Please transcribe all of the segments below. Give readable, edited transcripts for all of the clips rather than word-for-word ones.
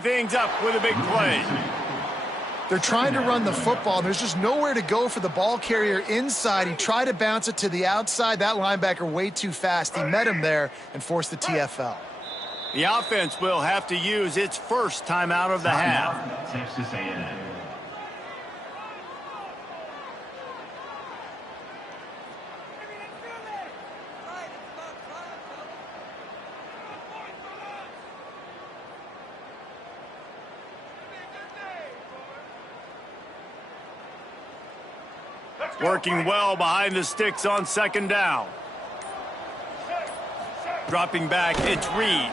Things up with a big play. They're trying to run the football. There's just nowhere to go for the ball carrier inside. He tried to bounce it to the outside. That linebacker way too fast. He met him there and forced the TFL. The offense will have to use its first timeout of the half. Texas A&M. Working well behind the sticks on second down. Dropping back, it's Reed.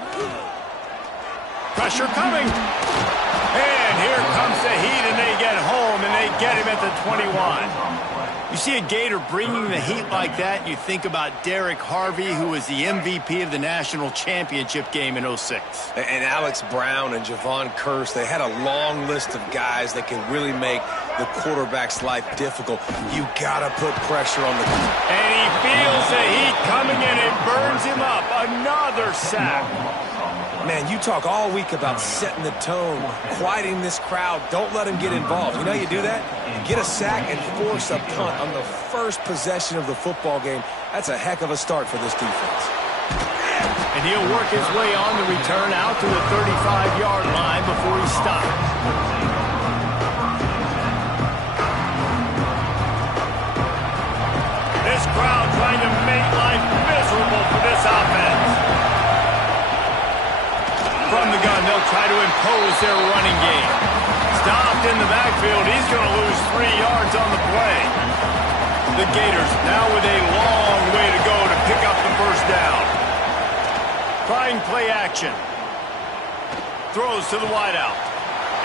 Pressure coming. And here comes the Heat, and they get home, and they get him at the 21. You see a Gator bringing the heat like that, you think about Derek Harvey, who was the MVP of the national championship game in '06. And Alex Brown and Javon Curse, they had a long list of guys that can really make the quarterback's life difficult. You gotta put pressure on the... And he feels the heat coming in and burns him up. Another sack. Man, you talk all week about setting the tone, quieting this crowd. Don't let them get involved. You know how you do that? Get a sack and force a punt on the first possession of the football game. That's a heck of a start for this defense. And he'll work his way on the return out to the 35-yard line before he stops. This crowd trying to make life miserable for this offense. From the gun, they'll try to impose their running game. Stopped in the backfield. He's going to lose 3 yards on the play. The Gators now with a long way to go to pick up the first down. Trying play action. Throws to the wideout.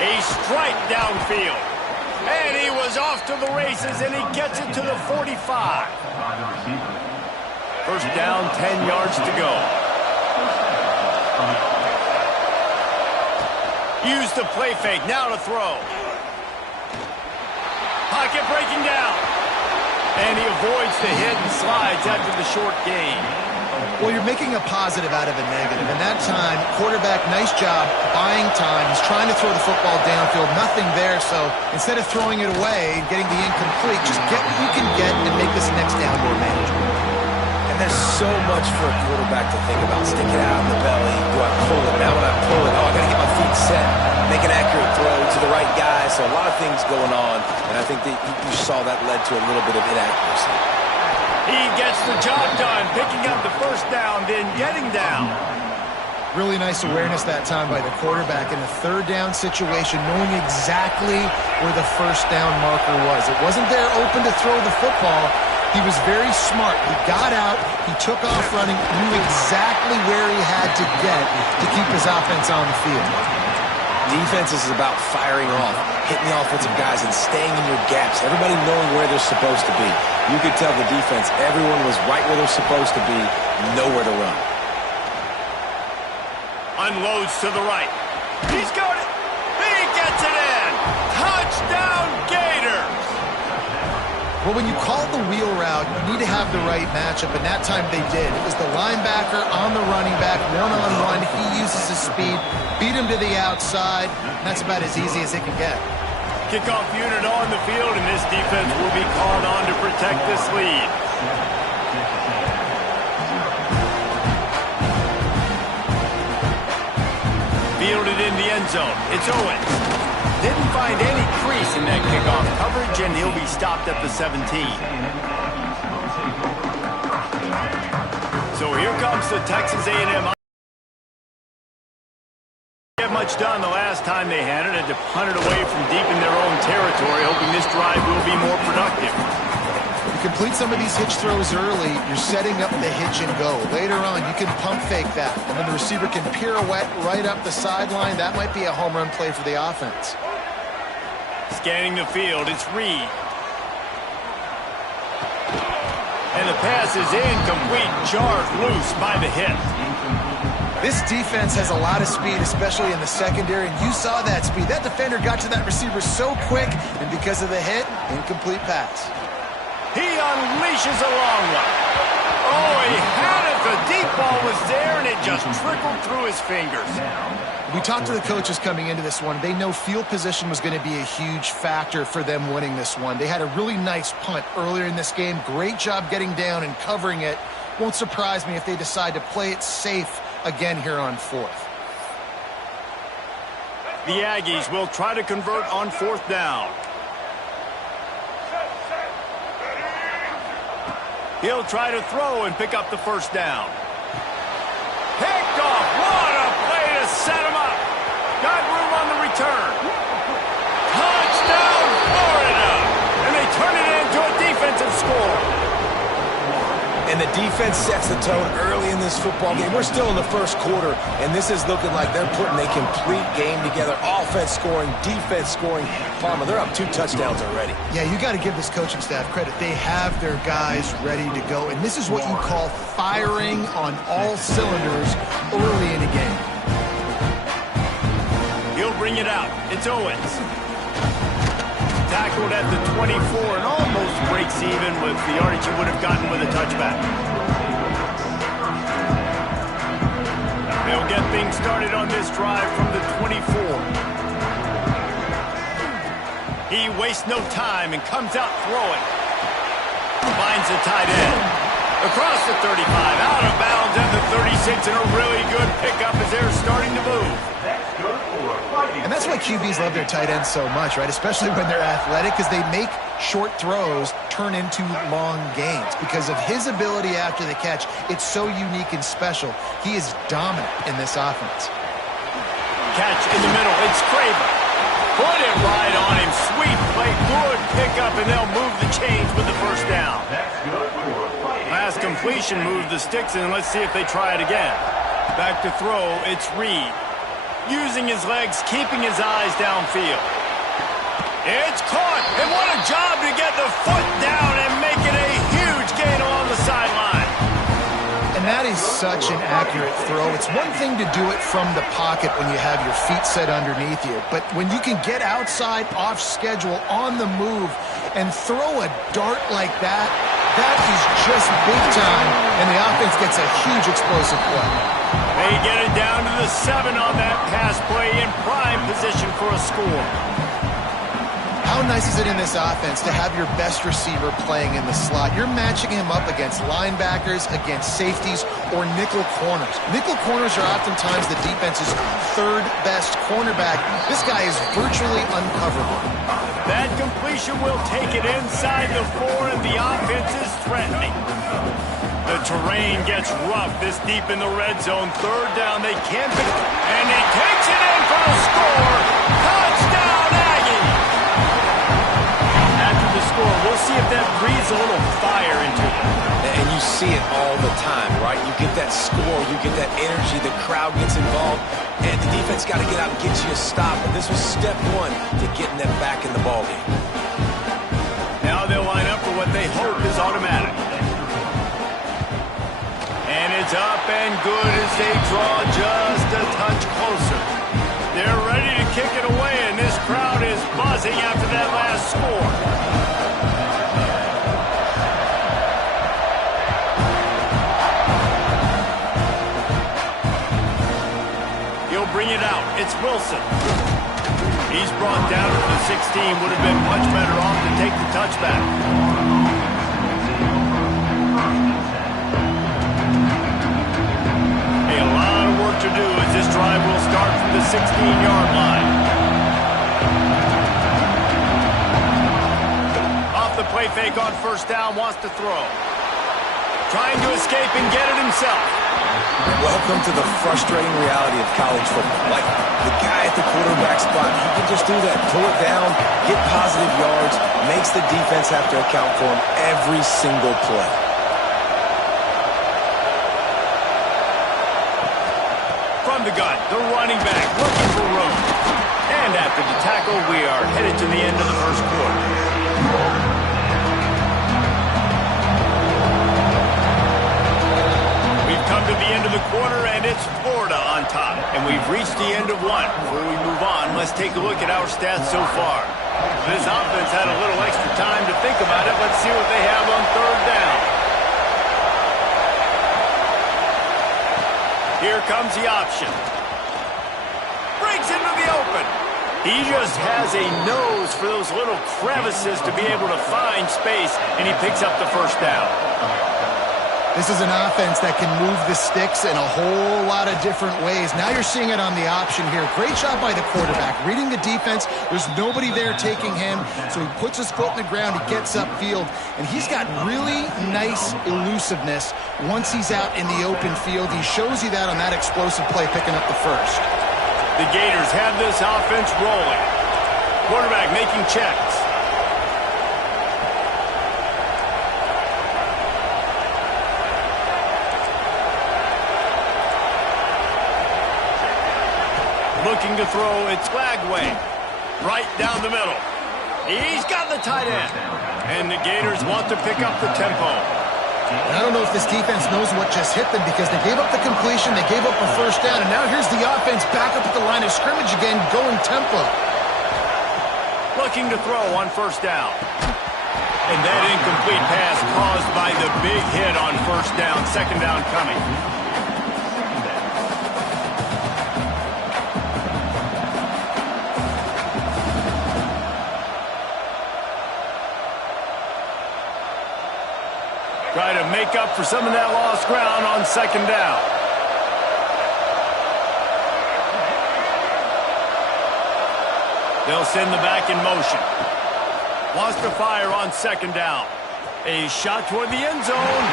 A strike downfield. And he was off to the races, and he gets it to the 45. First down, 10 yards to go. Use the play fake, now to throw. Pocket breaking down. And he avoids the hit and slides after the short gain. Well, you're making a positive out of a negative. And that time, quarterback, nice job buying time. He's trying to throw the football downfield. Nothing there, so instead of throwing it away and getting the incomplete, just get what you can get and make this next down more manageable. There's so much for a quarterback to think about. Stick it out in the belly. Do I pull it? Now when I pull it, I got to get my feet set. Make an accurate throw to the right guy. So a lot of things going on, and I think that you saw that led to a little bit of inaccuracy. He gets the job done, picking up the first down, then getting down. Really nice awareness that time by the quarterback in a third down situation, knowing exactly where the first down marker was. It wasn't there open to throw the football. He was very smart. He got out, he took off running, knew exactly where he had to get to keep his offense on the field. Defense is about firing off, hitting the offensive guys, and staying in your gaps. Everybody knowing where they're supposed to be. You could tell the defense, everyone was right where they're supposed to be, nowhere to run. Unloads to the right. He's got it. He gets it in. Touchdown, Gators. Well, when you call the wheel route, you need to have the right matchup, and that time they did. It was the linebacker on the running back, one-on-one. He uses his speed, beat him to the outside, and that's about as easy as it can get. Kickoff unit on the field, and this defense will be called on to protect this lead. Fielded in the end zone. It's Owens. Didn't find any crease in that kickoff coverage, and he'll be stopped at the 17. So here comes the Texas A&M. They have much done the last time they had it, and to punt it away from deep in their own territory, hoping this drive will be more productive. You complete some of these hitch throws early, you're setting up the hitch and go. Later on, you can pump fake that, and then the receiver can pirouette right up the sideline. That might be a home run play for the offense. Scanning the field, it's Reed. And the pass is incomplete, jarred loose by the hit. This defense has a lot of speed, especially in the secondary, and you saw that speed. That defender got to that receiver so quick, and because of the hit, incomplete pass. He unleashes a long one. Oh, he had it The deep ball was there, and it just trickled through his fingers. We talked to the coaches coming into this one. They know field position was going to be a huge factor for them winning this one. They had a really nice punt earlier in this game. Great job getting down and covering it. Won't surprise me if they decide to play it safe again here on fourth. The Aggies will try to convert on fourth down. He'll try to throw and pick up the first down. Picked off. What a play to set him up. Got room on the return. Touchdown, Florida. And they turn it into a defensive score. And the defense sets the tone early in this football game. We're still in the first quarter, and this is looking like they're putting a complete game together. Offense scoring, defense scoring. Palmer, they're up 2 touchdowns already. Yeah, you got to give this coaching staff credit. They have their guys ready to go, and this is what you call firing on all cylinders early in a game. He'll bring it out. It's Owens. Tackled at the 24 and almost breaks even with the yardage he would have gotten with a touchback. They'll get things started on this drive from the 24. He wastes no time and comes out throwing. Finds the tight end. Across the 35, out of bounds at the 36, and a really good pickup as they're starting to move. And that's why QBs love their tight ends so much, right? Especially when they're athletic, because they make short throws turn into long gains. Because of his ability after the catch, it's so unique and special. He is dominant in this offense. Catch in the middle. It's Craven. Put it right on him. Sweet play. Good pickup, and they'll move the chains with the first down. Last completion moved the sticks, and let's see if they try it again. Back to throw. It's Reed. Using his legs, keeping his eyes downfield. It's caught, and what a job to get the foot down and make it a huge gain along the sideline. And that is such an accurate throw. It's one thing to do it from the pocket when you have your feet set underneath you, but when you can get outside, off schedule, on the move, and throw a dart like that, that is just big time, and the offense gets a huge explosive play. They get it down to the 7 on that pass play in prime position for a score. How nice is it in this offense to have your best receiver playing in the slot? You're matching him up against linebackers, against safeties, or nickel corners. Nickel corners are oftentimes the defense's third best cornerback. This guy is virtually uncoverable. That completion will take it inside the 4, and the offense is threatening. The terrain gets rough this deep in the red zone. Third down, they can't pick it. And he takes it in for the score. Touchdown, Aggies! After the score, we'll see if that breathes a little fire into them. And you see it all the time, right? You get that score, you get that energy, the crowd gets involved, and the defense got to get out and get you a stop. And this was step 1 to getting them back in the ballgame. Now they'll line up for what they hope is automatic. And it's up and good as they draw just a touch closer. They're ready to kick it away, and this crowd is buzzing after that last score. He'll bring it out. It's Wilson. He's brought down to the 16. Would have been much better off to take the touchback. To do as this drive will start from the 16-yard line. Off the play fake on first down, wants to throw. Trying to escape and get it himself. Welcome to the frustrating reality of college football. Like, the guy at the quarterback spot, he can just do that. Pull it down, get positive yards, makes the defense have to account for him every single play. The gun, the running back looking for room. And after the tackle, we are headed to the end of the first quarter. We've come to the end of the quarter, and it's Florida on top. And we've reached the end of one. Before we move on, let's take a look at our stats so far. This offense had a little extra time to think about it. Let's see what they have on third down. Here comes the option. Breaks into the open. He just has a nose for those little crevices to be able to find space, and he picks up the first down. This is an offense that can move the sticks in a whole lot of different ways. Now you're seeing it on the option here. Great job by the quarterback. Reading the defense, there's nobody there taking him, so he puts his foot in the ground, he gets upfield, and he's got really nice elusiveness once he's out in the open field. He shows you that on that explosive play, picking up the first. The Gators have this offense rolling. Quarterback making checks. Looking to throw, it's Lagway. Right down the middle. He's got the tight end. And the Gators want to pick up the tempo. I don't know if this defense knows what just hit them because they gave up the completion, they gave up a first down, and now here's the offense back up at the line of scrimmage again, going tempo. Looking to throw on first down. And that incomplete pass caused by the big hit on first down. Second down coming. Try to make up for some of that lost ground on second down. They'll send the back in motion. Wants to fire on second down. A shot toward the end zone.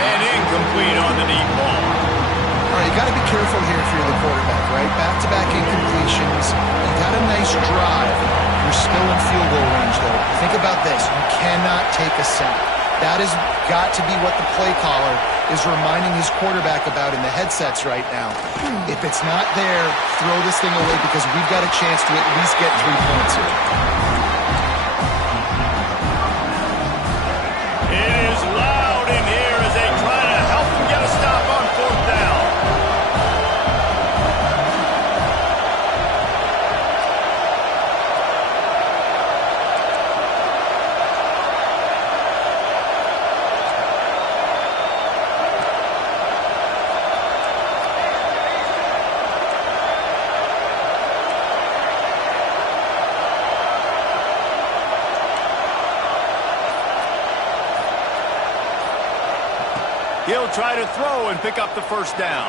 And incomplete on the deep ball. All right, you got to be careful here if you're the quarterback, right? Back-to-back incompletions. You got a nice drive. You're still in field goal range, though. Think about this. You cannot take a sack. That has got to be what the play caller is reminding his quarterback about in the headsets right now. If it's not there, throw this thing away because we've got a chance to at least get 3 points here. It is loud in here as they try to help him get a stop on fourth down. He'll try to throw and pick up the first down.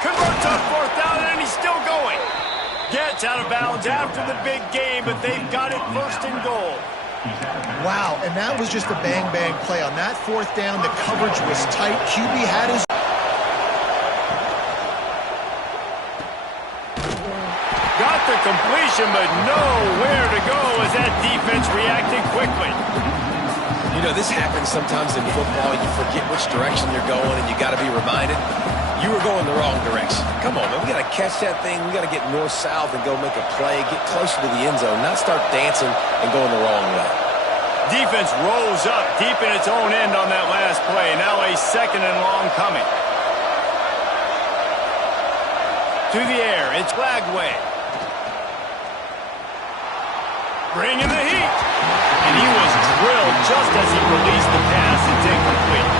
Converts on fourth down, and he's still going. Gets out of bounds after the big game, but they've got it first and goal. Wow, and that was just a bang-bang play. On that fourth down, the coverage was tight. QB had his... Got the completion, but nowhere to go as that defense reacted quickly. You know, this happens sometimes in football. You forget which direction you're going, and you got to be reminded, you were going the wrong direction. Come on, man. We got to catch that thing. We got to get north-south and go make a play, get closer to the end zone, not start dancing and going the wrong way. Defense rolls up deep in its own end on that last play. Now a second and long coming. To the air, it's Lagway. Bringing the heat. And he was drilled just as he released the pass. It's incomplete.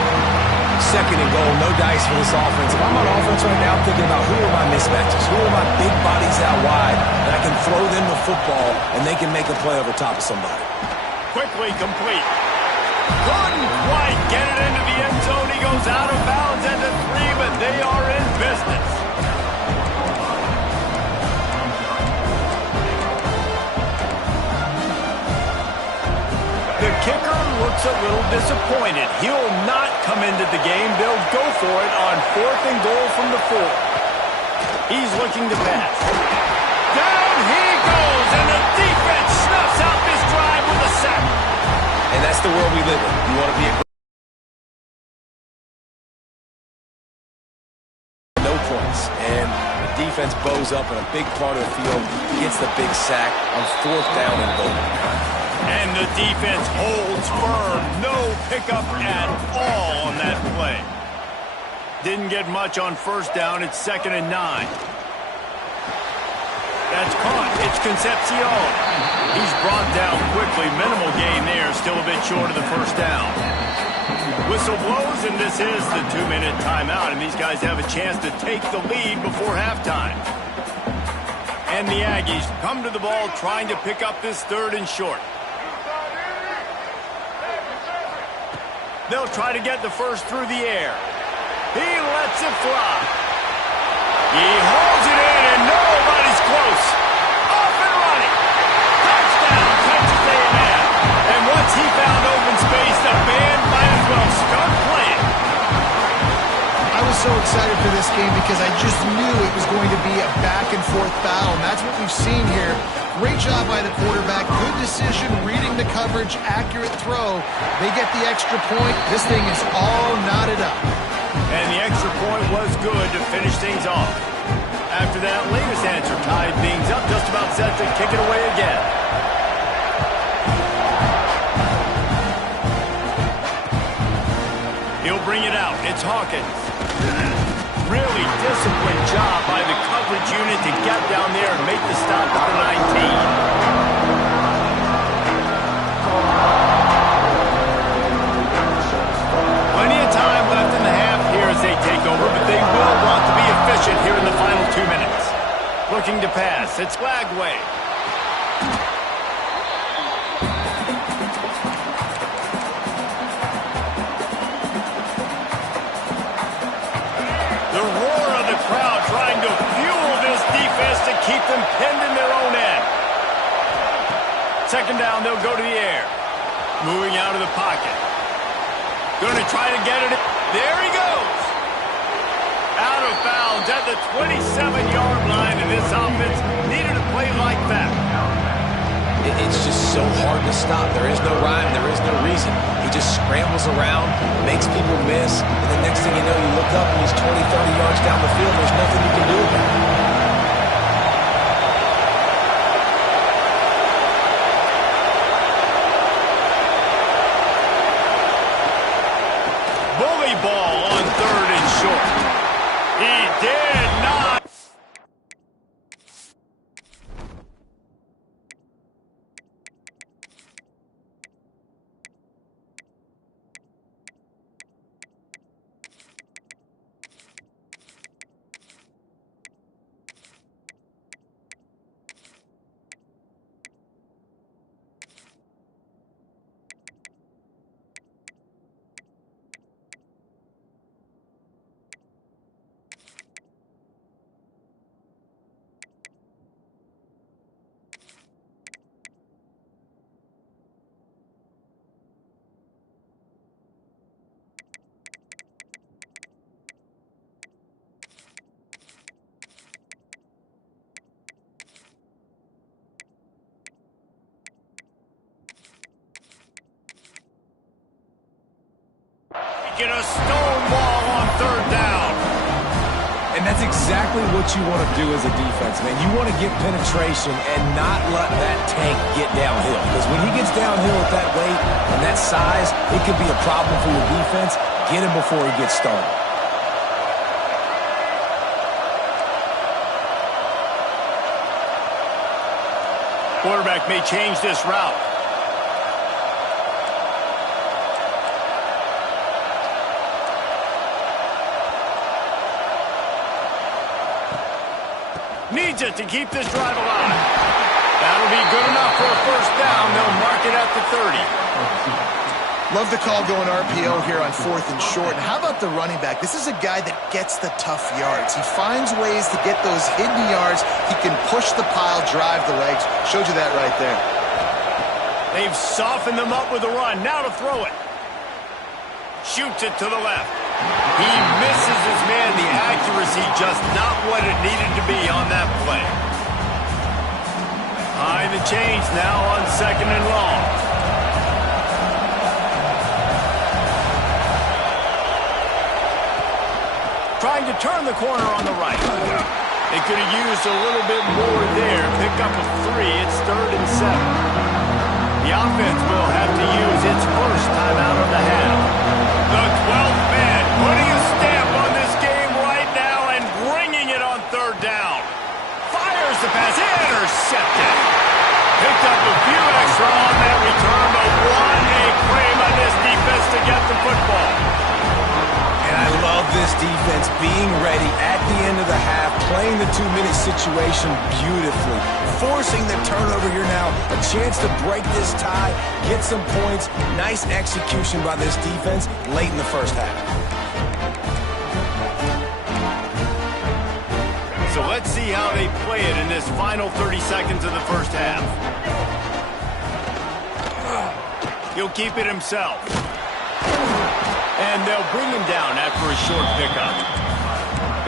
Second and goal, no dice for this offense. If I'm on offense right now, I'm thinking about who are my mismatches, who are my big bodies out wide, and I can throw them the football, and they can make a play over top of somebody. Quickly complete. Couldn't quite get it into the end zone. He goes out of bounds at the 3, but they are in business. The kicker looks a little disappointed. He'll not come into the game. They'll go for it on fourth and goal from the 4. He's looking to pass. Down he goes, and the defense snuffs out this drive with a sack. And that's the world we live in. You want to be a no points. And the defense bows up in a big part of the field, gets the big sack on fourth down and goal. And the defense holds firm. No pickup at all on that play. Didn't get much on first down. It's 2nd and 9. That's caught. It's Concepcion. He's brought down quickly. Minimal gain there. Still a bit short of the first down. Whistle blows, and this is the 2-minute timeout, and these guys have a chance to take the lead before halftime. And the Aggies come to the ball trying to pick up this 3rd and short. They'll try to get the first through the air. He lets it fly. He holds it in, and nobody's close. Off and running. Touchdown, Texas A&M. And once he found open space, the band might as well start playing. I was so excited for this game because I just knew it was going to be a back-and-forth battle, and that's what we've seen here. Great job by the quarterback. Good decision, reading the coverage, accurate throw. They get the extra point. This thing is all knotted up. And the extra point was good to finish things off. After that latest answer tied things up, just about set to kick it away again. He'll bring it out. It's Hawkins. Really disciplined job by the coverage unit to get down there and make the stop at the 19. Plenty of time left in the half here as they take over, but they will want to be efficient here in the final 2 minutes. Looking to pass. It's Lagway. The roar of the crowd trying to fuel this defense to keep them pinned in their own end. 2nd down, they'll go to the air. Moving out of the pocket. Going to try to get it. There he goes. Out of bounds at the 27-yard line, and this offense needed a play like that. It's just so hard to stop. There is no rhyme. There is no reason. He just scrambles around, makes people miss, and the next thing you know, you look up and he's 20, 30 yards down the field. There's nothing you can do about it. Bully ball on 3rd and short. He did not. Get a stone wall on 3rd down. And that's exactly what you want to do as a defense, man. You want to get penetration and not let that tank get downhill. Because when he gets downhill at that weight and that size, it could be a problem for your defense. Get him before he gets started. Quarterback may change this route. Needs it to keep this drive alive. That'll be good enough for a 1st down. They'll mark it at the 30. Love the call going RPO here on 4th and short. And how about the running back? This is a guy that gets the tough yards. He finds ways to get those hidden yards. He can push the pile, drive the legs. Showed you that right there. They've softened them up with a run. Now to throw it. Shoots it to the left. He misses his man. The accuracy just not what it needed to be on that play. High the chains now on 2nd and long. Trying to turn the corner on the right. They could have used a little bit more there. Pick up a 3. It's 3rd and 7. The offense will have to use its first timeout of the half. The 12th man putting a stamp on this game right now and bringing it on 3rd down. Fires the pass. Intercepted. Picked up a few extra on that return, but what a claim on this defense to get the football defense being ready at the end of the half, playing the 2-minute situation beautifully, forcing the turnover here now, a chance to break this tie, get some points. Nice execution by this defense late in the first half. So let's see how they play it in this final 30 seconds of the first half. He'll keep it himself. And they'll bring him down after a short pickup.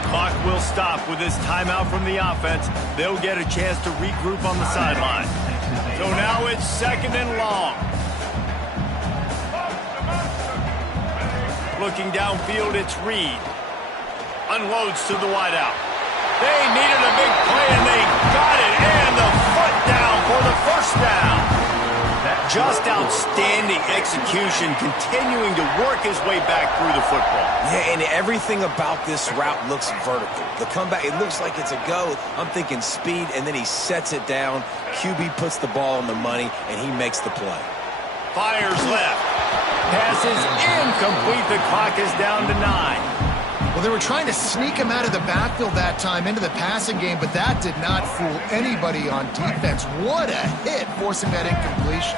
The clock will stop with this timeout from the offense. They'll get a chance to regroup on the sideline. So now it's 2nd and long. Looking downfield, it's Reed. Unloads to the wideout. They needed a big play, and they got it. And the foot down for the first down. Just outstanding execution, continuing to work his way back through the football. Yeah, and everything about this route looks vertical. The comeback, it looks like it's a go. I'm thinking speed, and then he sets it down. QB puts the ball on the money, and he makes the play. Fires left. Passes incomplete. The clock is down to 9. Well, they were trying to sneak him out of the backfield that time into the passing game, but that did not fool anybody on defense. What a hit, forcing that incompletion.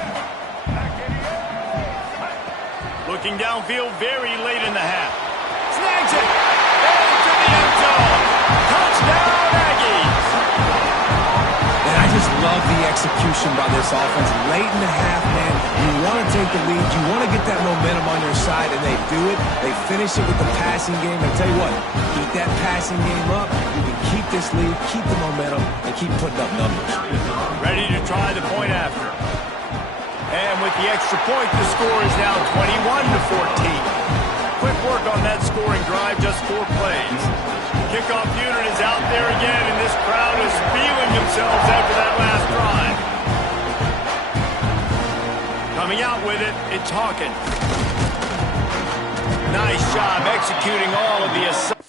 Looking downfield very late in the half. Snags it. Into the end zone. Touchdown, Aggies. And I just love the execution by this offense. Late in the half, man, you want to take the lead. You want to get that momentum on your side, and they do it. They finish it with the passing game. I tell you what, keep that passing game up. You can keep this lead, keep the momentum, and keep putting up numbers. Ready to try the point after. And with the extra point, the score is now 21-14. Quick work on that scoring drive, just 4 plays. Kickoff unit is out there again, and this crowd is feeling themselves after that last drive. Coming out with it, it's Hawkins. Nice job executing all of the assignments.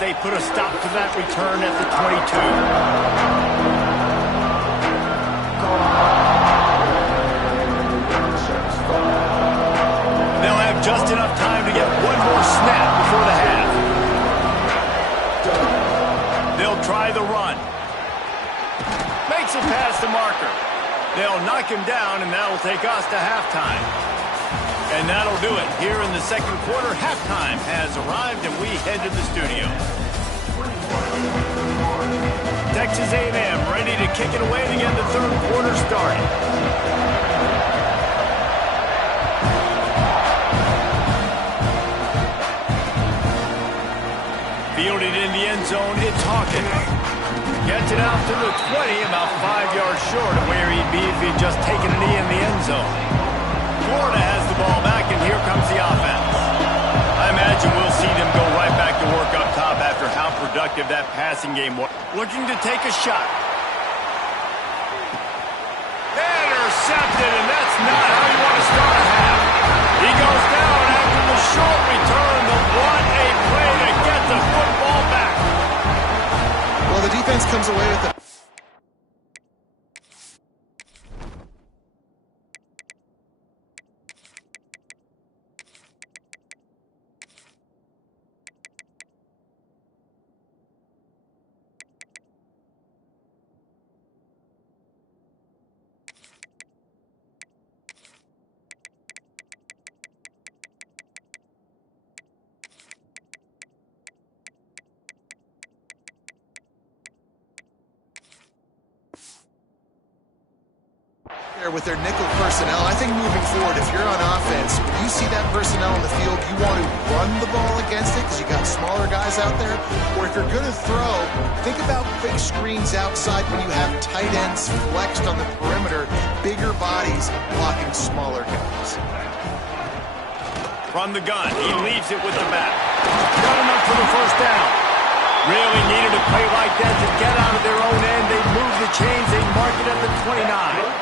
They put a stop to that return at the 22. They'll have just enough time to get one more snap before the half. They'll try the run. Makes a pass to Marker. They'll knock him down, and that'll take us to halftime. And that'll do it. Here in the second quarter, halftime has arrived, and we head to the studio. Texas A&M ready to kick it away to get the third quarter started. Fielded in the end zone, it's Hawkins. Gets it out to the 20, about 5 yards short of where he'd be if he'd just taken a knee in the end zone. Florida has the ball back, and here comes the offense. I imagine we'll see them go right back to work up top after how productive that passing game was. Looking to take a shot. Intercepted, and that's not how you want to start a half. He goes down after the short return, but what a play to get the football back. Well, the defense comes away with the... with their nickel personnel. I think moving forward, if you're on offense, when you see that personnel in the field, you want to run the ball against it because you got smaller guys out there. Or if you're going to throw, think about quick screens outside when you have tight ends flexed on the perimeter, bigger bodies blocking smaller guys. From the gun, he leaves it with the back. Got enough for the first down. Really needed a play like that to get out of their own end. They move the chains. They mark it at the 29.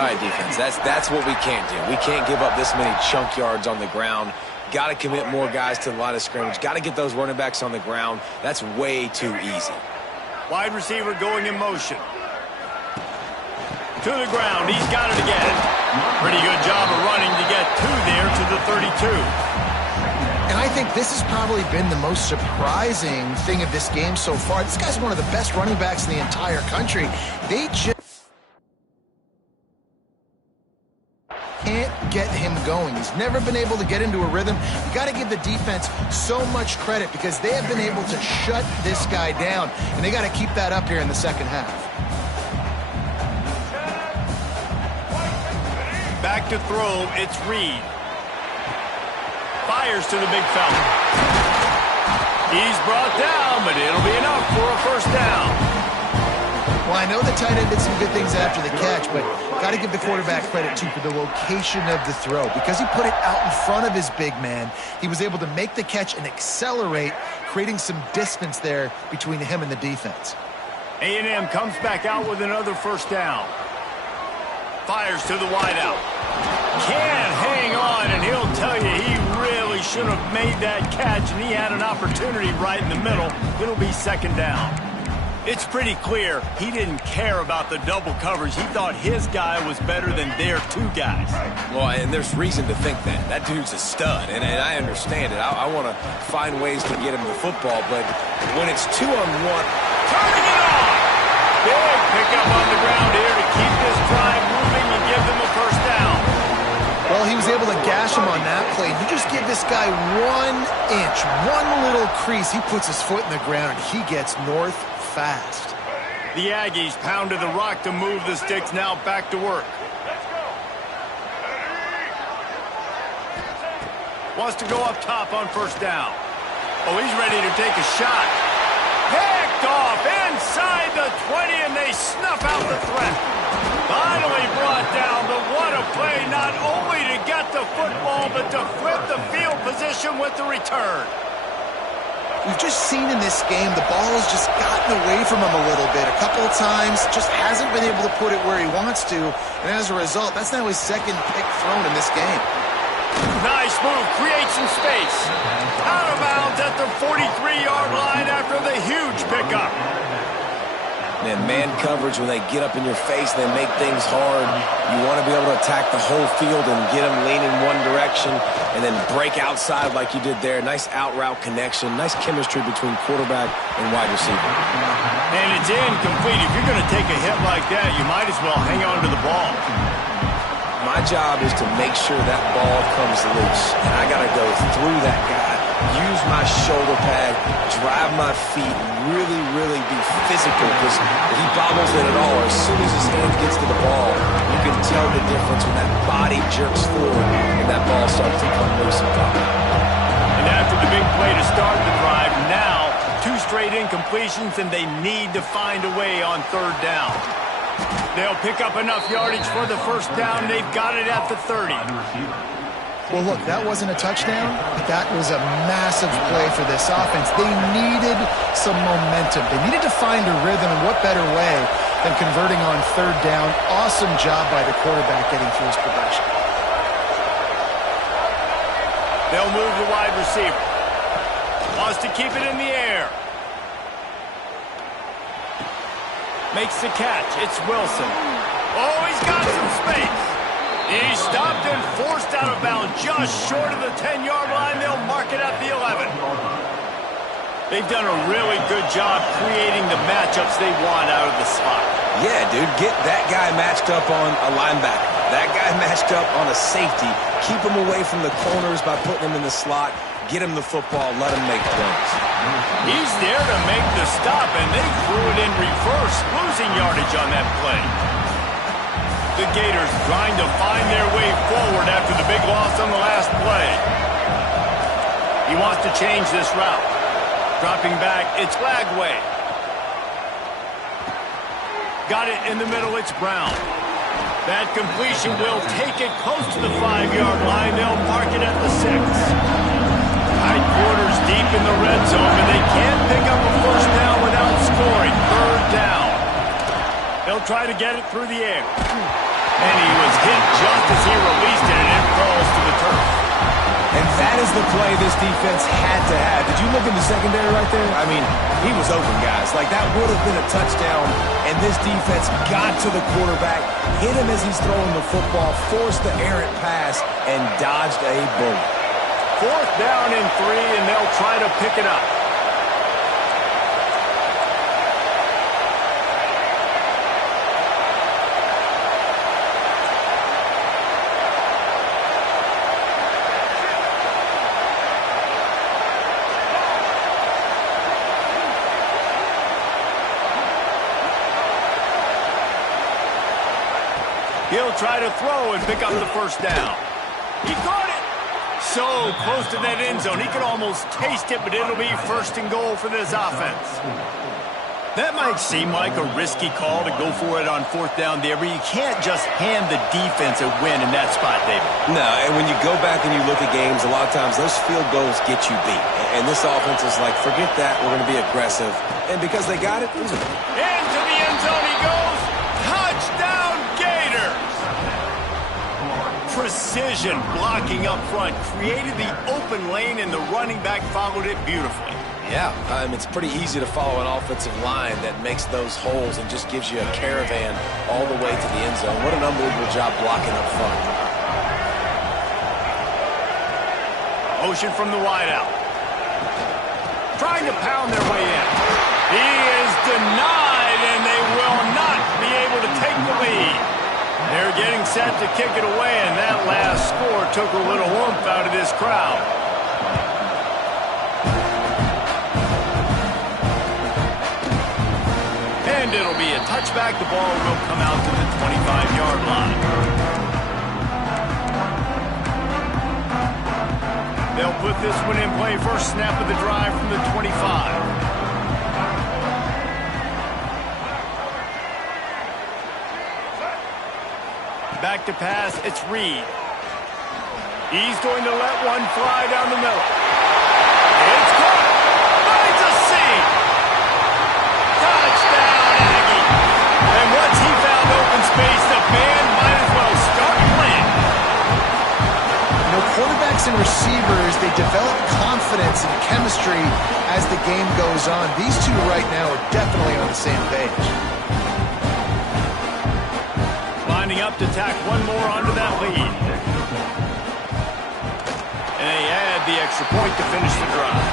All right, defense, that's what we can't do. We can't give up this many chunk yards on the ground. Got to commit more guys to the line of scrimmage. Got to get those running backs on the ground. That's way too easy. Wide receiver going in motion. To the ground. He's got it again. Pretty good job of running to get there to the 32. And I think this has probably been the most surprising thing of this game so far. This guy's one of the best running backs in the entire country. They just can't get him going. He's never been able to get into a rhythm. You got to give the defense so much credit because they have been able to shut this guy down, and they got to keep that up here in the second half. Back to throw, it's Reed. Fires to the big fella. He's brought down, but it'll be enough for a first down. Well, I know the tight end did some good things after the catch, but got to give the quarterback credit, too, for the location of the throw. Because he put it out in front of his big man, he was able to make the catch and accelerate, creating some distance there between him and the defense. A&M comes back out with another first down. Fires to the wideout. Can't hang on, and he'll tell you he really should have made that catch, and he had an opportunity right in the middle. It'll be second down. It's pretty clear he didn't care about the double coverage. He thought his guy was better than their two guys. Well, and there's reason to think that. That dude's a stud, and I understand it. I want to find ways to get him the football, but when it's 2-on-1... Turning it on! Big pickup on the ground here to keep this drive moving and give them a first down. Well, he was able to gash him on that play. You just give this guy 1 inch, one little crease. He puts his foot in the ground, and he gets north fast. The Aggies pounded the rock to move the sticks, now back to work. Wants to go up top on first down. Oh, he's ready to take a shot. Picked off inside the 20, and they snuff out the threat. Finally brought down, but what a play, not only to get the football, but to flip the field position with the return. We've just seen in this game the ball has just gotten away from him a little bit. A couple of times, just hasn't been able to put it where he wants to. And as a result, that's now his second pick thrown in this game. Nice move, creates some space. Out of bounds at the 43-yard line after the huge pickup. Man coverage, when they get up in your face, they make things hard. You want to be able to attack the whole field and get them leaning one direction and then break outside like you did there. Nice out-route connection. Nice chemistry between quarterback and wide receiver. And it's incomplete. If you're going to take a hit like that, you might as well hang on to the ball. My job is to make sure that ball comes loose. And I got to go through that guy, use my shoulder pad, drive my feet, really, really be physical, because if he bobbles it at all, as soon as his hand gets to the ball, you can tell the difference when that body jerks forward and that ball starts to come loose and pop out. And after the big play to start the drive, now 2 straight incompletions, and they need to find a way on third down. They'll pick up enough yardage for the first down. They've got it at the 30. Well, look, that wasn't a touchdown, but that was a massive play for this offense. They needed some momentum. They needed to find a rhythm, and what better way than converting on third down. Awesome job by the quarterback getting through his progression. They'll move the wide receiver. Wants to keep it in the air. Makes the catch. It's Wilson. Oh, he's got some space. He's stopped and forced out of bounds just short of the 10-yard line. They'll mark it at the 11. They've done a really good job creating the matchups they want out of the slot. Yeah, dude, get that guy matched up on a linebacker. That guy matched up on a safety. Keep him away from the corners by putting him in the slot. Get him the football. Let him make plays. He's there to make the stop, and they threw it in reverse, losing yardage on that play. The Gators trying to find their way forward after the big loss on the last play. He wants to change this route. Dropping back, it's Lagway. Got it in the middle, it's Brown. That completion will take it close to the 5-yard line. They'll mark it at the 6. Tight quarters deep in the red zone, and they can't pick up a first down without scoring. Third down. They'll try to get it through the air. And he was hit just as he released it, and it falls to the turf. And that is the play this defense had to have. Did you look in the secondary right there? I mean, he was open, guys. Like, that would have been a touchdown, and this defense got to the quarterback, hit him as he's throwing the football, forced the errant pass, and dodged a bullet. 4th down and 3, and they'll try to pick it up. He'll try to throw and pick up the 1st down. He caught it! So close to that end zone. He could almost taste it, but it'll be 1st and goal for this offense. That might seem like a risky call to go for it on 4th down there, but you can't just hand the defense a win in that spot, David. No, and when you go back and you look at games, a lot of times those field goals get you beat. And this offense is like, forget that, we're going to be aggressive. And because they got it, into the end zone he goes. Touchdown, Gators! Precision blocking up front created the open lane, and the running back followed it beautifully. Yeah, it's pretty easy to follow an offensive line that makes those holes and just gives you a caravan all the way to the end zone. What an unbelievable job blocking up front. Motion from the wideout. Trying to pound their way in. He is denied, and they will not be able to take the lead. They're getting set to kick it away, and that last score took a little oomph out of this crowd. And it'll be a touchback. The ball will come out to the 25-yard line. They'll put this one in play. 1st snap of the drive from the 25. Back to pass, it's Reed. He's going to let one fly down the middle. It's caught. Finds a seam. Touchdown, Aggie. And once he found open space, the band might as well start playing. You know, quarterbacks and receivers, they develop confidence and chemistry as the game goes on. These two right now are definitely on the same page. Lining up to tack one more onto that lead. And they add the extra point to finish the drive.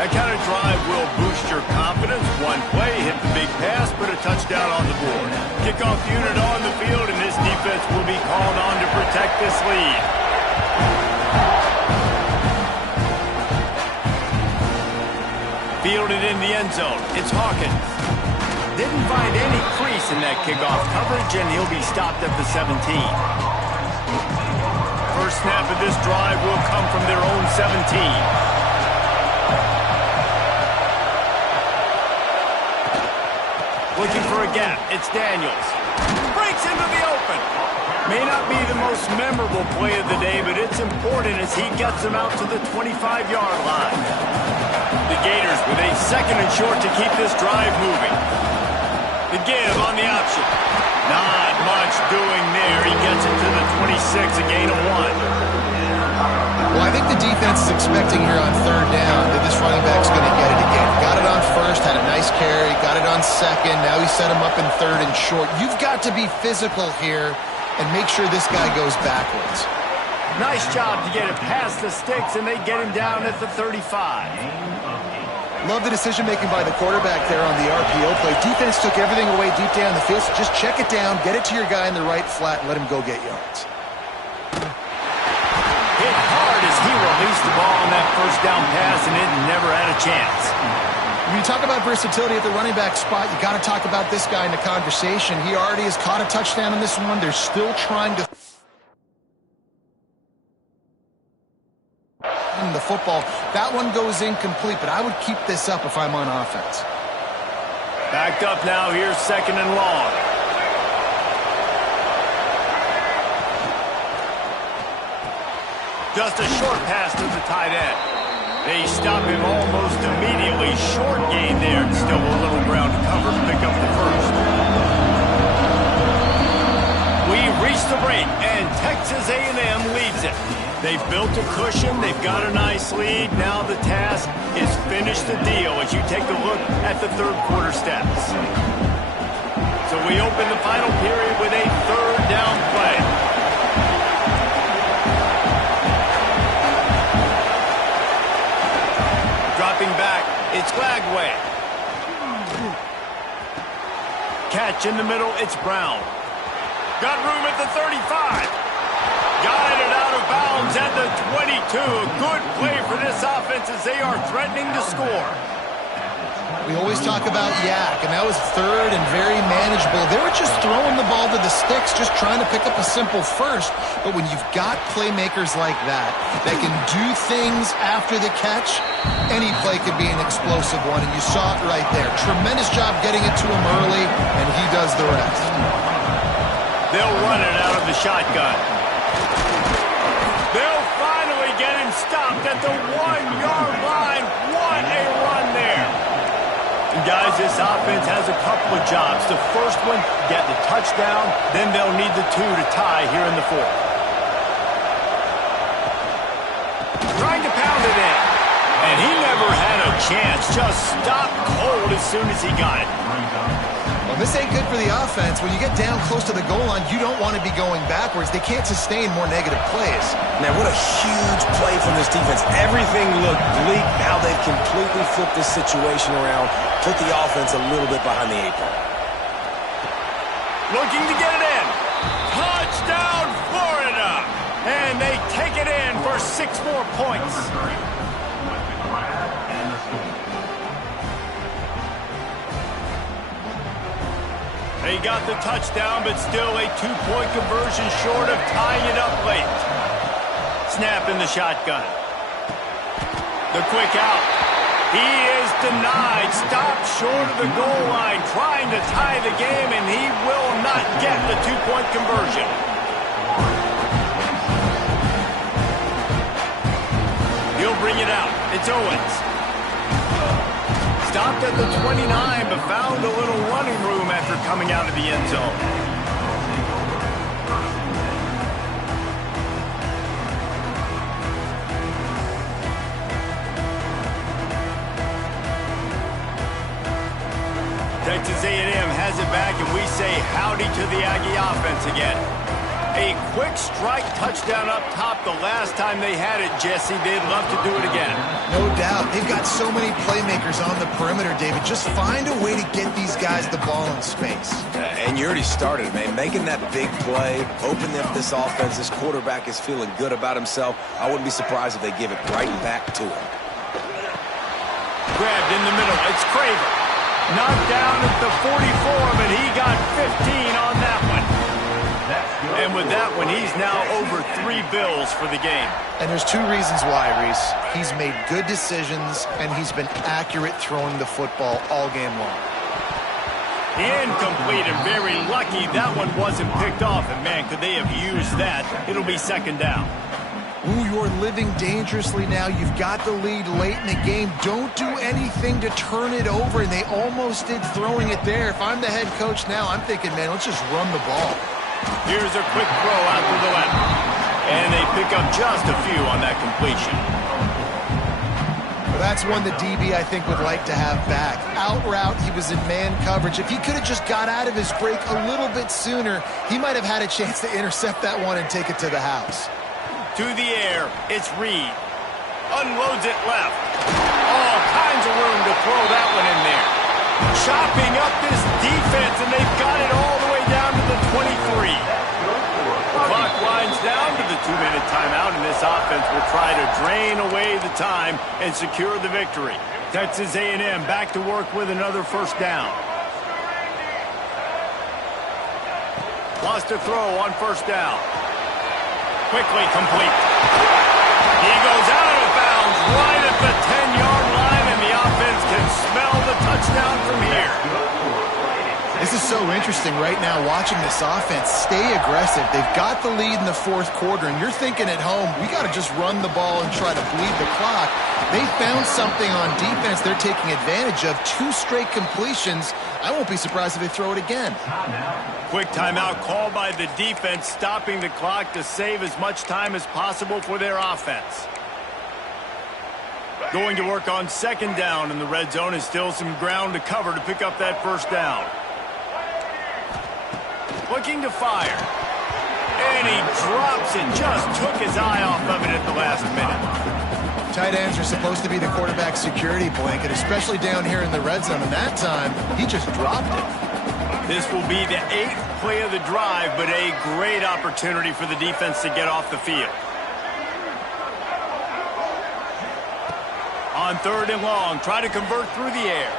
That kind of drive will boost your confidence. One play, hit the big pass, put a touchdown on the board. Kickoff unit on the field, and this defense will be called on to protect this lead. Fielded in the end zone. It's Hawkins. Didn't find any crease in that kickoff coverage, and he'll be stopped at the 17. First snap of this drive will come from their own 17. Looking for a gap. It's Daniels. Breaks into the open. May not be the most memorable play of the day, but it's important as he gets them out to the 25-yard line. The Gators with a 2nd and short to keep this drive moving. The give on the option. Not much doing there. He gets it to the 26, a gain of 1. Well, I think the defense is expecting here on 3rd down that this running back's going to get it again. Got it on 1st, had a nice carry, got it on 2nd. Now he set him up in 3rd and short. You've got to be physical here and make sure this guy goes backwards. Nice job to get it past the sticks, and they get him down at the 35. Love the decision-making by the quarterback there on the RPO play. Defense took everything away deep down the field, so just check it down, get it to your guy in the right flat, and let him go get yards. Hit hard as he released the ball on that 1st down pass, and it never had a chance. When you talk about versatility at the running back spot, you got to talk about this guy in the conversation. He already has caught a touchdown in this one. They're still trying to the football. That one goes incomplete, but I would keep this up if I'm on offense. Backed up now. Here's 2nd and long. Just a short pass to the tight end. They stop him almost immediately. Short gain there. Still a little ground to cover to pick up the 1st. We reach late, and Texas A&M leads it. They've built a cushion. They've got a nice lead. Now the task is finish the deal as you take a look at the third quarter stats. So we open the final period with a third down play. Dropping back, it's Glagway. Catch in the middle, it's Brown. Got room at the 35. Guided out of bounds at the 22. A good play for this offense as they are threatening to score. We always talk about Yak, and that was third and very manageable. They were just throwing the ball to the sticks, just trying to pick up a simple first. But when you've got playmakers like that can do things after the catch, any play could be an explosive one, and you saw it right there. Tremendous job getting it to him early, and he does the rest. They'll run it out of the shotgun. They'll finally get him stopped at the 1-yard line. What a run there. And guys, this offense has a couple of jobs. The first one, get the touchdown. Then they'll need the 2 to tie here in the fourth. Trying to pound it in. And he never had a chance. Just stopped cold as soon as he got it. Well, this ain't good for the offense. When you get down close to the goal line, you don't want to be going backwards. They can't sustain more negative plays. Man, what a huge play from this defense. Everything looked bleak. Now they've completely flipped this situation around, put the offense a little bit behind the 8 ball. Looking to get it in. Touchdown, Florida! And they take it in for 6 more points. They got the touchdown, but still a 2-point conversion short of tying it up late. Snap in the shotgun. The quick out. He is denied. Stopped short of the goal line, trying to tie the game, and he will not get the 2-point conversion. He'll bring it out. It's Owens. Stopped at the 29, but found a little running room after coming out of the end zone. Texas A&M has it back, and we say howdy to the Aggie offense again. A quick strike touchdown up top the last time they had it, Jesse. They'd love to do it again. No doubt. They've got so many playmakers on the perimeter, David. Just find a way to get these guys the ball in space. And you already started, man. Making that big play, opening up this offense. This quarterback is feeling good about himself. I wouldn't be surprised if they give it right back to him. Grabbed in the middle. It's Craver. Knocked down at the 44, but he got 15 on that one. And with that one, he's now over 3 bills for the game. And there's 2 reasons why, Reese. He's made good decisions, and he's been accurate throwing the football all game long. Incomplete, and very lucky that one wasn't picked off. And, man, could they have used that? It'll be 2nd down. Ooh, you're living dangerously now. You've got the lead late in the game. Don't do anything to turn it over, and they almost did throwing it there. If I'm the head coach now, I'm thinking, man, let's just run the ball. Here's a quick throw out to the left. And they pick up just a few on that completion. Well, that's one the DB, I think, would like to have back. Out route, he was in man coverage. If he could have just got out of his break a little bit sooner, he might have had a chance to intercept that one and take it to the house. To the air, it's Reed. Unloads it left. All kinds of room to throw that one in there. Chopping up this defense, and they've got it all the way down to the 23. Clock winds down to the 2-minute timeout, and this offense will try to drain away the time and secure the victory. Texas A&M back to work with another 1st down. Lost a throw on 1st down. Quickly complete. He goes out of bounds right at the 10-yard line, and the offense can smell the touchdown from here. This is so interesting right now watching this offense stay aggressive. They've got the lead in the fourth quarter, and you're thinking at home, we got to just run the ball and try to bleed the clock. They found something on defense they're taking advantage of. 2 straight completions. I won't be surprised if they throw it again. Quick timeout called by the defense, stopping the clock to save as much time as possible for their offense. Going to work on second down in the red zone, is still some ground to cover to pick up that first down. Looking to fire. And he drops it. Just took his eye off of it at the last minute. Tight ends are supposed to be the quarterback's security blanket, especially down here in the red zone. And that time, he just dropped it. This will be the 8th play of the drive, but a great opportunity for the defense to get off the field. On third and long, try to convert through the air.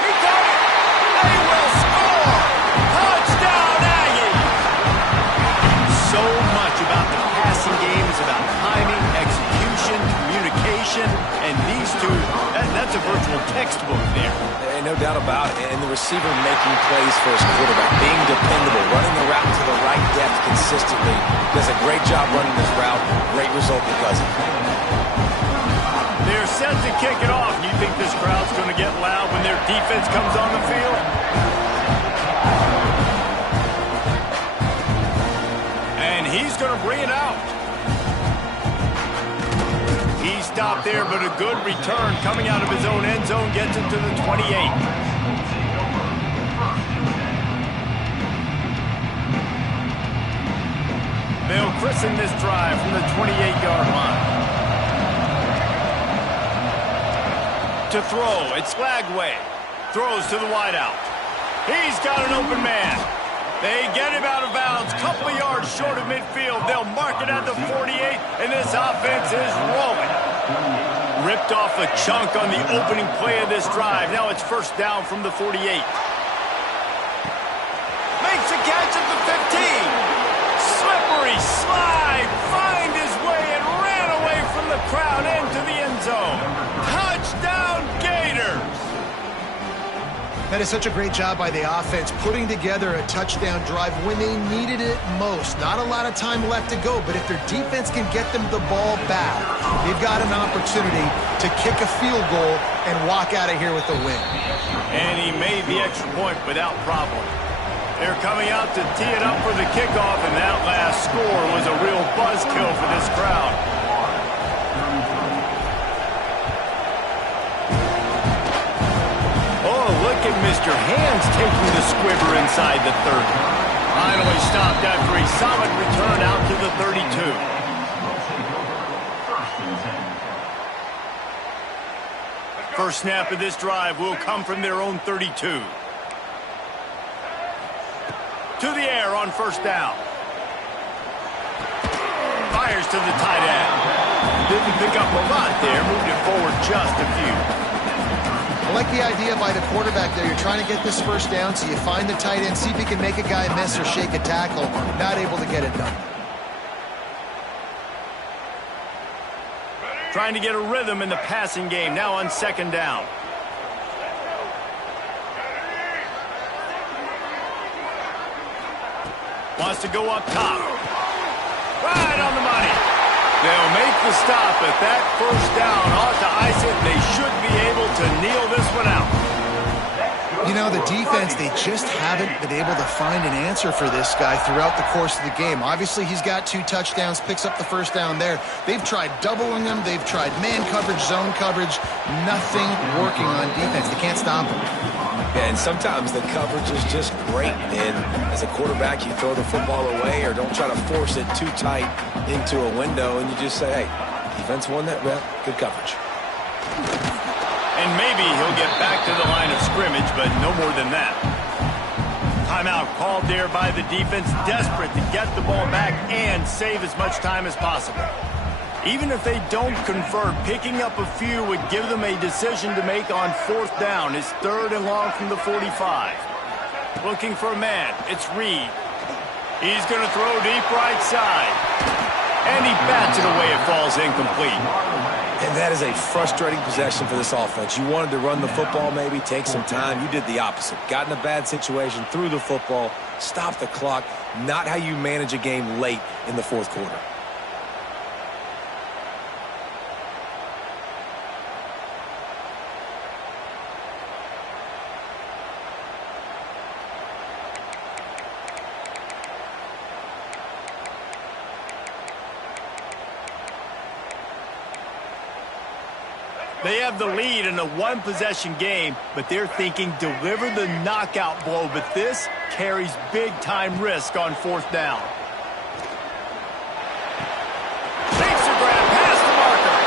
He got it! They will score! Touchdown, Aggies! So much about the passing game is about timing, execution, communication, and these two, that's a virtual textbook there. No doubt about it. And the receiver making plays for his quarterback, being dependable, running the route to the right depth consistently. Does a great job running this route. Great result because of it. They're set to kick it off. You think this crowd's going to get loud when their defense comes on the field? And he's going to bring it out. He stopped there, but a good return coming out of his own end zone gets him to the 28. They'll christen this drive from the 28-yard line. To throw, it's Lagway. Throws to the wideout. He's got an open man. They get him out of bounds, couple of yards short of midfield. They'll mark it at the 48, and this offense is rolling. Ripped off a chunk on the opening play of this drive. Now it's first down from the 48. Makes a catch at the 15. Slippery slide, find his way and ran away from the crowd into the end zone. Touchdown, Gators! That is such a great job by the offense, putting together a touchdown drive when they needed it most. Not a lot of time left to go, but if their defense can get them the ball back, they've got an opportunity to kick a field goal and walk out of here with a win. And he made the extra point without problem. They're coming out to tee it up for the kickoff, and that last score was a real buzzkill for this crowd. Look at Mr. Hands taking the squibber inside the 30. Finally stopped after a solid return out to the 32. First snap of this drive will come from their own 32. To the air on first down. Fires to the tight end. Didn't pick up a lot there, moved it forward just a few. I like the idea by the quarterback there. You're trying to get this first down, so you find the tight end, see if he can make a guy miss or shake a tackle. Not able to get it done. Trying to get a rhythm in the passing game, now on second down. Wants to go up top. Right on the money. They'll make the stop, but that first down ought to ice it. They should be able to kneel this one out. You know, the defense, they just haven't been able to find an answer for this guy throughout the course of the game. Obviously, he's got 2 touchdowns, picks up the first down there. They've tried doubling him. They've tried man coverage, zone coverage. Nothing working on defense. They can't stop him. Yeah, and sometimes the coverage is just great. And as a quarterback, you throw the football away or don't try to force it too tight into a window, and you just say, hey, defense won that rep, good coverage. And maybe he'll get back to the line of scrimmage, but no more than that. Timeout called there by the defense, desperate to get the ball back and save as much time as possible. Even if they don't convert, picking up a few would give them a decision to make on fourth down. It's third and long from the 45. Looking for a man. It's Reed. He's going to throw deep right side. And he bats it away. It falls incomplete. And that is a frustrating possession for this offense. You wanted to run the football, maybe take some time. You did the opposite. Got in a bad situation, threw the football, stopped the clock. Not how you manage a game late in the fourth quarter. They have the lead in a one-possession game, but they're thinking deliver the knockout blow, but this carries big-time risk on fourth down. Takes a grab past the marker.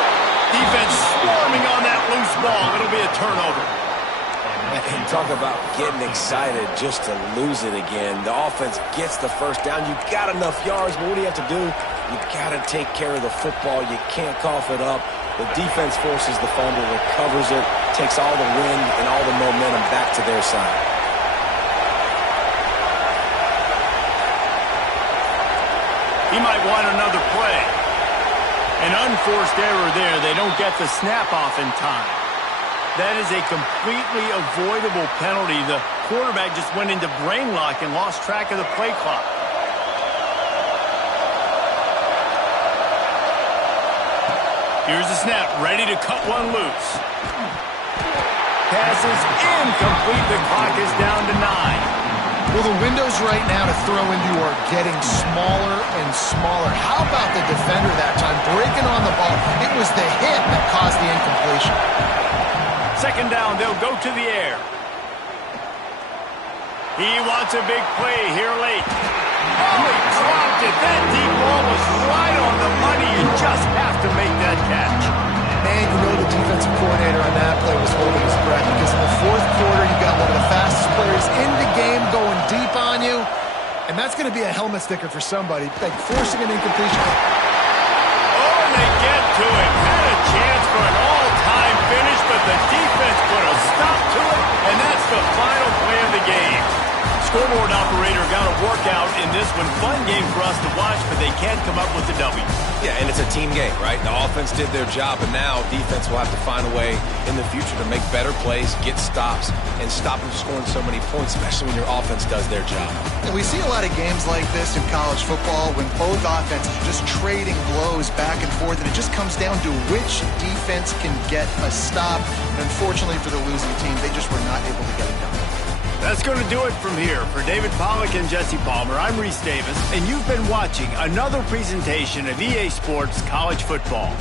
Defense swarming on that loose ball. It'll be a turnover. And talk about getting excited just to lose it again. The offense gets the first down. You got enough yards, but what do you have to do? You got to take care of the football. You can't cough it up. The defense forces the fumble, recovers it, takes all the wind and all the momentum back to their side. He might want another play. An unforced error there. They don't get the snap off in time. That is a completely avoidable penalty. The quarterback just went into brain lock and lost track of the play clock. Here's the snap, ready to cut one loose. Passes incomplete. The clock is down to 9. Well, the windows right now to throw into are getting smaller and smaller. How about the defender that time, breaking on the ball? It was the hit that caused the incompletion. Second down, they'll go to the air. He wants a big play here late. Oh, he dropped it. That deep ball was right on the money. You just have to make that catch. Man, you know the defensive coordinator on that play was holding his breath because in the fourth quarter, you got one of the fastest players in the game going deep on you, and that's going to be a helmet sticker for somebody, like forcing an incompletion. Oh, and they get to it. Had a chance for an all-time finish, but the defense put a stop to it, and that's the final play of the game. Scoreboard operator got a workout in this one. Fun game for us to watch, but they can't come up with the W. Yeah, and it's a team game, right? The offense did their job, and now defense will have to find a way in the future to make better plays, get stops, and stop them scoring so many points, especially when your offense does their job. And we see a lot of games like this in college football when both offenses are just trading blows back and forth, and it just comes down to which defense can get a stop. And unfortunately for the losing team, they just were not able to get it done. That's going to do it from here. For David Pollack and Jesse Palmer, I'm Reese Davis, and you've been watching another presentation of EA Sports College Football.